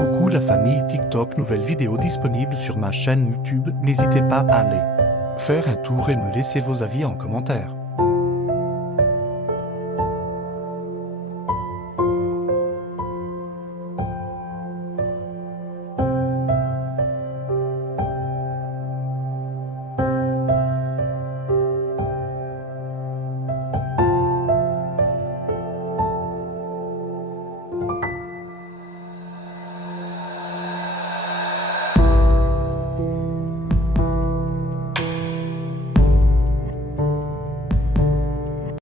Coucou la famille TikTok, nouvelle vidéo disponible sur ma chaîne YouTube, n'hésitez pas à aller faire un tour et me laisser vos avis en commentaire.